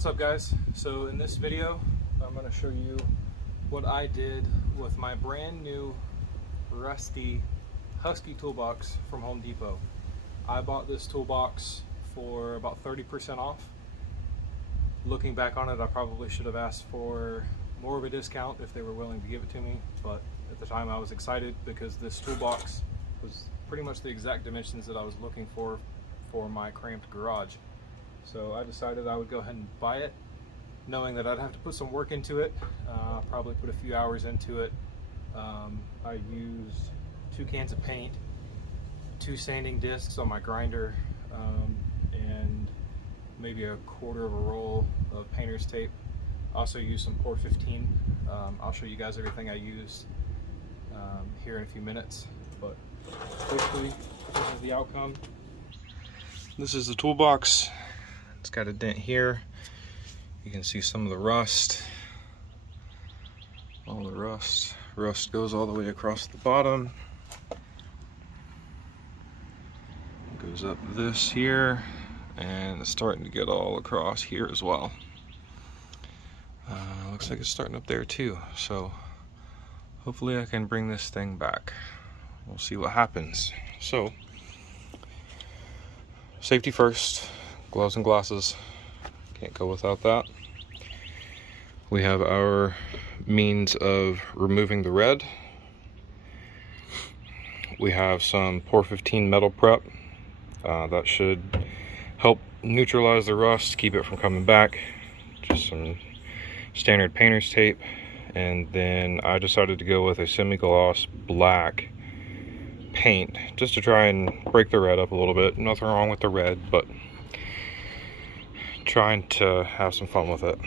What's up, guys? So in this video I'm going to show you what I did with my brand new rusty Husky toolbox from Home Depot. I bought this toolbox for about 30% off. Looking back on it, I probably should have asked for more of a discount if they were willing to give it to me, but at the time I was excited because this toolbox was pretty much the exact dimensions that I was looking for my cramped garage. So I decided I would go ahead and buy it, knowing that I'd have to put some work into it, probably put a few hours into it. I used 2 cans of paint, 2 sanding discs on my grinder, and maybe a quarter of a roll of painter's tape. Also used some Pour 15. I'll show you guys everything I used here in a few minutes, but basically this is the outcome. This is the toolbox. It's got a dent here. You can see some of the rust. All the rust. Rust goes all the way across the bottom. Goes up this here, and it's starting to get all across here as well. Looks like it's starting up there too. So hopefully I can bring this thing back. We'll see what happens. So safety first, gloves and glasses. Can't go without that. We have our means of removing the red. We have some Pour 15 metal prep. That should help neutralize the rust, keep it from coming back. Just some standard painter's tape. And then I decided to go with a semi-gloss black paint just to try and break the red up a little bit. Nothing wrong with the red, but trying to have some fun with it.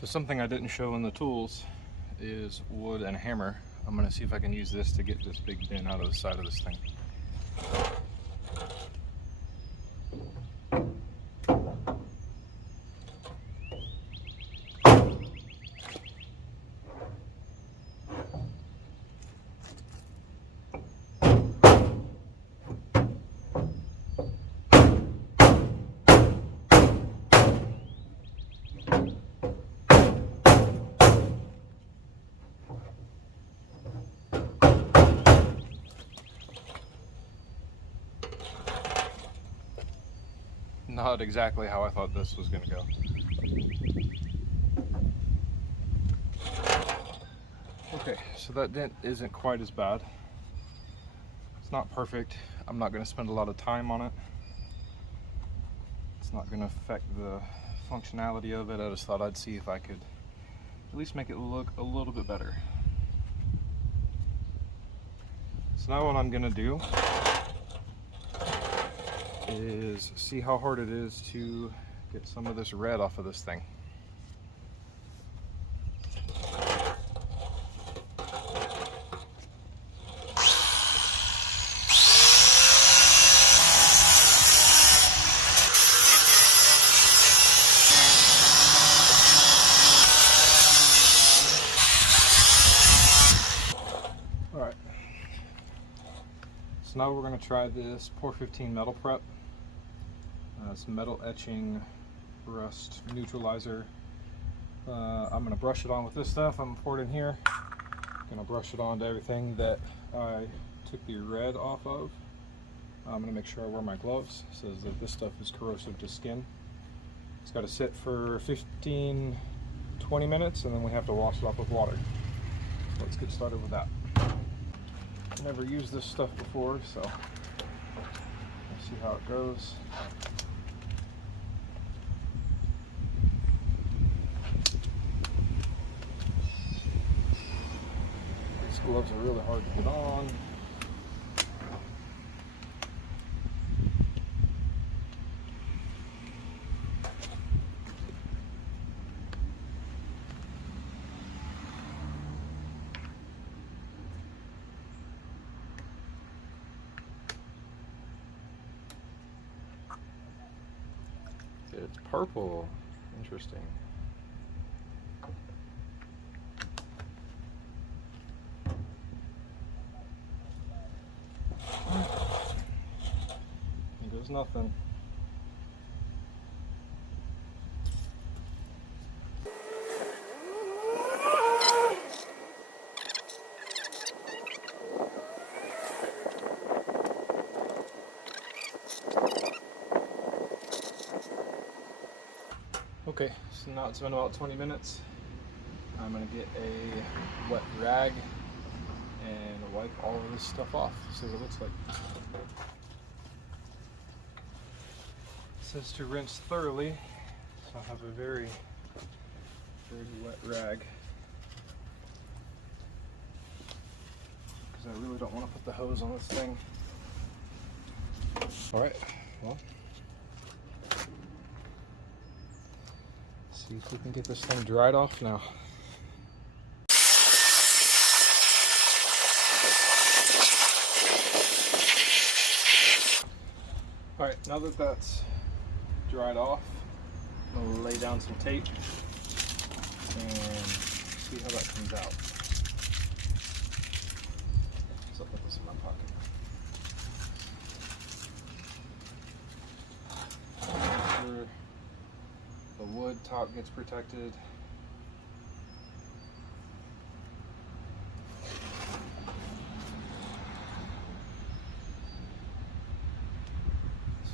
So something I didn't show in the tools is wood and a hammer. I'm going to see if I can use this to get this big dent out of the side of this thing. Not exactly how I thought this was going to go. Okay, so that dent isn't quite as bad. It's not perfect. I'm not going to spend a lot of time on it. It's not going to affect the functionality of it. I just thought I'd see if I could at least make it look a little bit better. So now what I'm going to do is see how hard it is to get some of this red off of this thing. Alright, so now we're going to try this Pour 15 metal prep. It's metal etching rust neutralizer. I'm going to brush it on with this stuff I'm poured in here. I'm going to brush it on to everything that I took the red off of. I'm going to make sure I wear my gloves. It says that this stuff is corrosive to skin. It's got to sit for 15-20 minutes, and then we have to wash it off with water. So let's get started with that. I've never used this stuff before, so let's see how it goes. Gloves are really hard to get on. It's purple. Interesting. There's nothing. Okay, so now it's been about 20 minutes. I'm gonna get a wet rag and wipe all of this stuff off. See what it looks like. It says to rinse thoroughly, so I have a very wet rag because I really don't want to put the hose on this thing. All right, well, see if we can get this thing dried off now. All right, now that that's dried off, I'm gonna lay down some tape and see how that comes out. So I'll put this in my pocket. Make sure the wood top gets protected.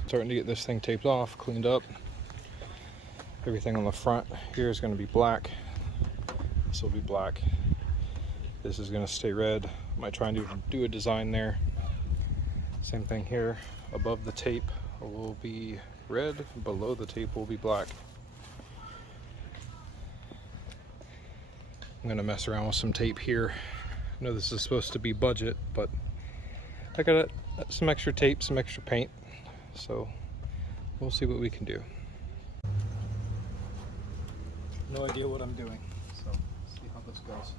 Starting to get this thing taped off, cleaned up. Everything on the front here is going to be black. This will be black. This is going to stay red. Might try and do a design there. Same thing here. Above the tape will be red. Below the tape will be black. I'm going to mess around with some tape here. I know this is supposed to be budget, but I got some extra tape, some extra paint. So we'll see what we can do. No idea what I'm doing, so see how this goes.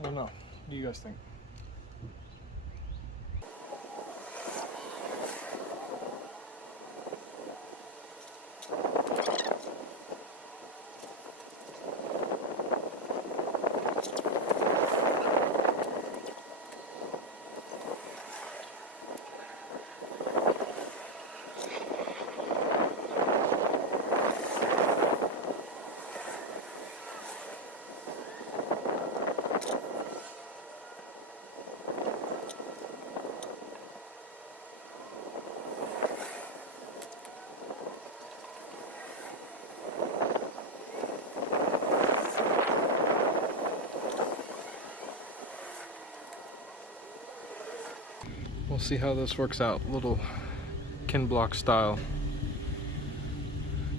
I don't know. What do you guys think? We'll see how this works out. Little Ken Block style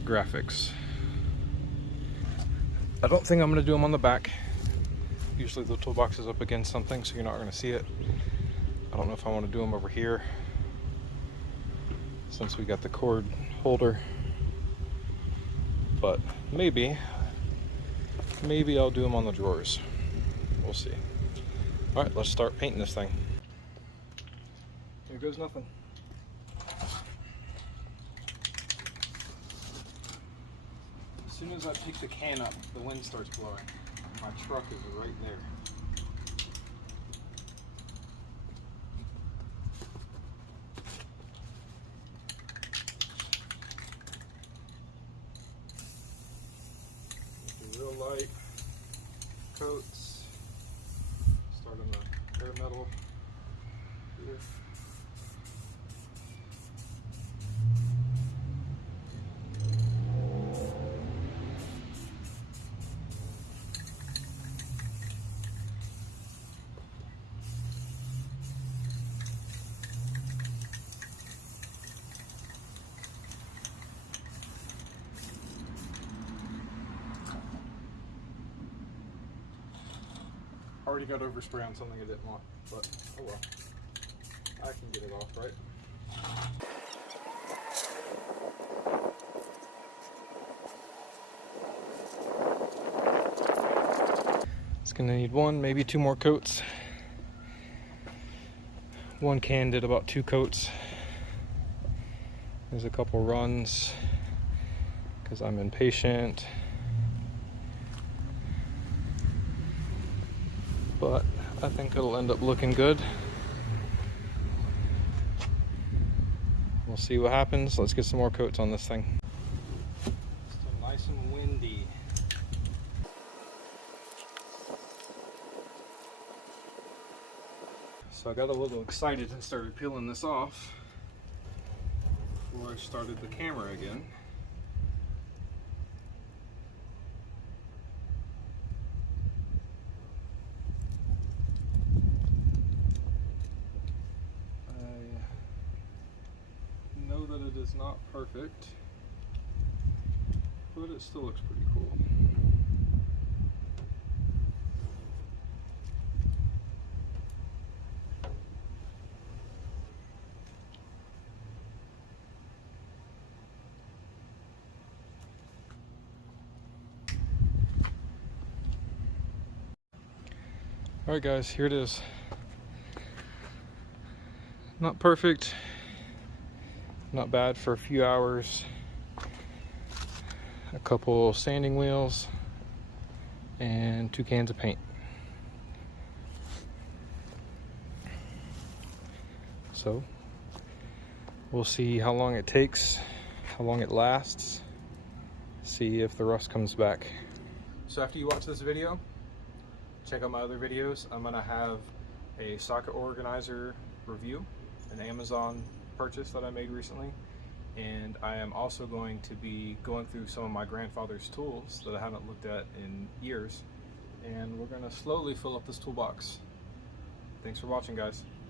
graphics. I don't think I'm going to do them on the back. Usually the toolbox is up against something, so you're not going to see it. I don't know if I want to do them over here, since we got the cord holder. But maybe I'll do them on the drawers. We'll see. All right, let's start painting this thing. Here goes nothing. As soon as I pick the can up, the wind starts blowing. My truck is right there. Real light coats. Start on the bare metal here. already got overspray on something I didn't want, but oh well. I can get it off, right? It's gonna need one, maybe two more coats. One can did about 2 coats. There's a couple runs because I'm impatient. But I think it'll end up looking good. We'll see what happens. Let's get some more coats on this thing. Still nice and windy. So I got a little excited and started peeling this off before I started the camera again. I know that it is not perfect, but it still looks pretty cool. Alright guys, here it is. Not perfect, not bad for a few hours. A couple sanding wheels and 2 cans of paint. So we'll see how long it takes, how long it lasts, see if the rust comes back. So after you watch this video, check out my other videos. I'm gonna have a socket organizer review, an Amazon purchase that I made recently, and I am also going to be going through some of my grandfather's tools that I haven't looked at in years, and we're gonna slowly fill up this toolbox. Thanks for watching, guys.